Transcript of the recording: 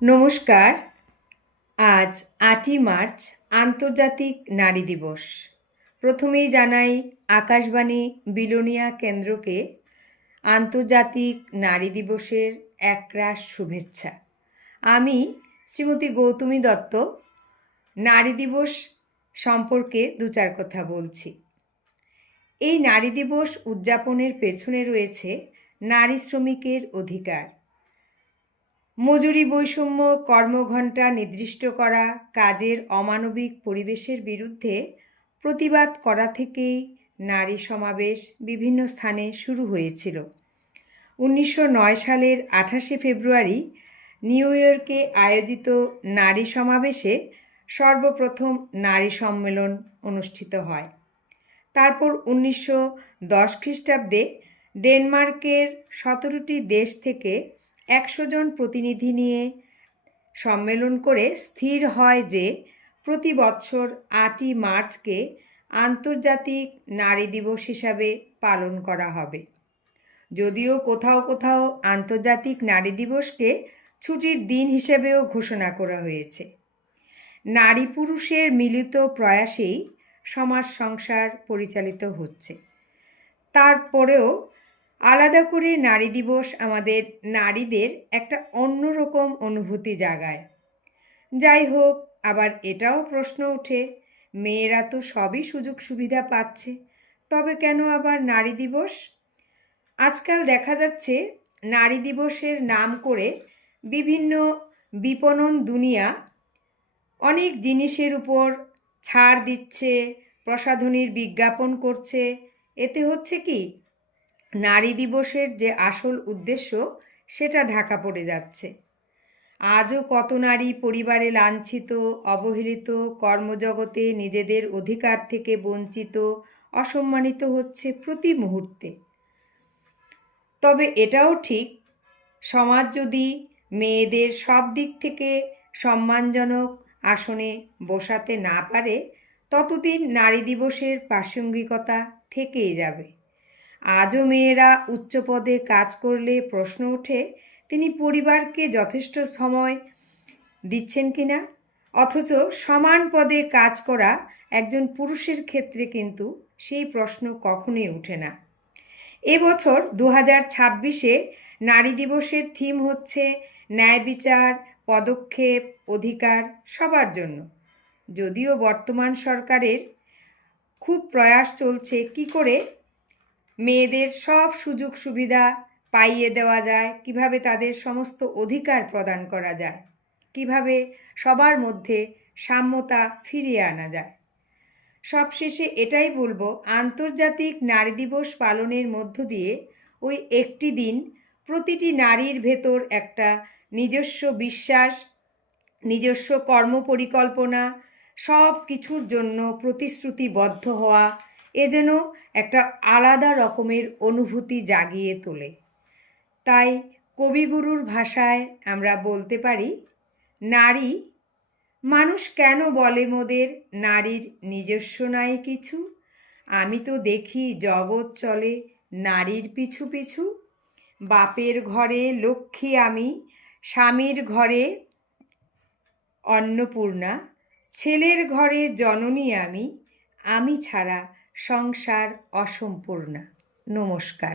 নমস্কার। আজ ৮ই মার্চ আন্তর্জাতিক নারী দিবস। প্রথমেই জানাই আকাশবাণী বিলোনিয়া কেন্দ্রকে আন্তর্জাতিক নারী দিবসের একরাশ শুভেচ্ছা। আমি শ্রীমতী গৌতমী দত্ত নারী দিবস সম্পর্কে দু চার কথা বলছি। এই নারী দিবস উদযাপনের পেছনে রয়েছে নারী শ্রমিকের অধিকার, মজুরি বৈষম্য, কর্মঘণ্টা নির্দিষ্ট করা, কাজের অমানবিক পরিবেশের বিরুদ্ধে প্রতিবাদ করা থেকেই নারী সমাবেশ বিভিন্ন স্থানে শুরু হয়েছিল। 1909 সালের 28শে ফেব্রুয়ারি নিউ ইয়র্কে আয়োজিত নারী সমাবেশে সর্বপ্রথম নারী সম্মেলন অনুষ্ঠিত হয়। তারপর 1910 খ্রিস্টাব্দে ডেনমার্কের 17টি দেশ থেকে 100 জন প্রতিনিধি নিয়ে সম্মেলন করে স্থির হয় যে প্রতি বছর 8ই মার্চকে আন্তর্জাতিক নারী দিবস হিসাবে পালন করা হবে। যদিও কোথাও কোথাও আন্তর্জাতিক নারী দিবসকে ছুটির দিন হিসেবেও ঘোষণা করা হয়েছে। নারী পুরুষের মিলিত প্রয়াসেই সমাজ সংসার পরিচালিত হচ্ছে। তারপরেও আলাদা করে নারী দিবস আমাদের নারীদের একটা অন্যরকম অনুভূতি জাগায়। যাই হোক, আবার এটাও প্রশ্ন ওঠে, মেয়েরা তো সবই সুযোগ সুবিধা পাচ্ছে, তবে কেন আবার নারী দিবস? আজকাল দেখা যাচ্ছে নারী দিবসের নাম করে বিভিন্ন বিপণন দুনিয়া অনেক জিনিসের উপর ছাড় দিচ্ছে, প্রসাধনীর বিজ্ঞাপন করছে। এতে হচ্ছে কি, নারী দিবসের যে আসল উদ্দেশ্য সেটা ঢাকা পড়ে যাচ্ছে। আজও কত নারী পরিবারে লাঞ্ছিত, অবহেলিত, কর্মজগতে নিজেদের অধিকার থেকে বঞ্চিত, অসম্মানিত হচ্ছে প্রতি মুহূর্তে। তবে এটাও ঠিক, সমাজ যদি মেয়েদের সব দিক থেকে সম্মানজনক আসনে বসাতে না পারে, ততদিন নারী দিবসের প্রাসঙ্গিকতা থেকেই যাবে। আজও মেয়েরা উচ্চ পদে কাজ করলে প্রশ্ন ওঠে, তিনি পরিবারকে যথেষ্ট সময় দিচ্ছেন কিনা? অথচ সমান পদে কাজ করা একজন পুরুষের ক্ষেত্রে কিন্তু সেই প্রশ্ন কখনোই ওঠে না। এবছর 2026-এ নারী দিবসের থিম হচ্ছে ন্যায় বিচার, পদক্ষেপ, অধিকার সবার জন্য। যদিও বর্তমান সরকারের খুব প্রয়াস চলছে কি করে মেয়েদের সব সুযোগ সুবিধা পাইয়ে দেওয়া যায়, কিভাবে তাদের সমস্ত অধিকার প্রদান করা যায়, কিভাবে সবার মধ্যে সাম্যতা ফিরিয়ে আনা যায়। সবশেষে এটাই বলবো, আন্তর্জাতিক নারী দিবস পালনের মধ্য দিয়ে ওই একটি দিন প্রতিটি নারীর ভেতর একটা নিজস্ব বিশ্বাস, নিজস্ব কর্মপরিকল্পনা, সব কিছুর জন্য প্রতিশ্রুতিবদ্ধ হওয়া, এ যেন একটা আলাদা রকমের অনুভূতি জাগিয়ে তোলে। তাই কবিগুরুর ভাষায় আমরা বলতে পারি, নারী মানুষ কেন বলে মোদের নারীর নিজস্ব নাই কিছু, আমি তো দেখি জগৎ চলে নারীর পিছু পিছু। বাপের ঘরে লক্ষ্মী আমি, স্বামীর ঘরে অন্নপূর্ণা, ছেলের ঘরে জননী আমি, আমি ছাড়া সংসার অসম্পূর্ণা। নমস্কার।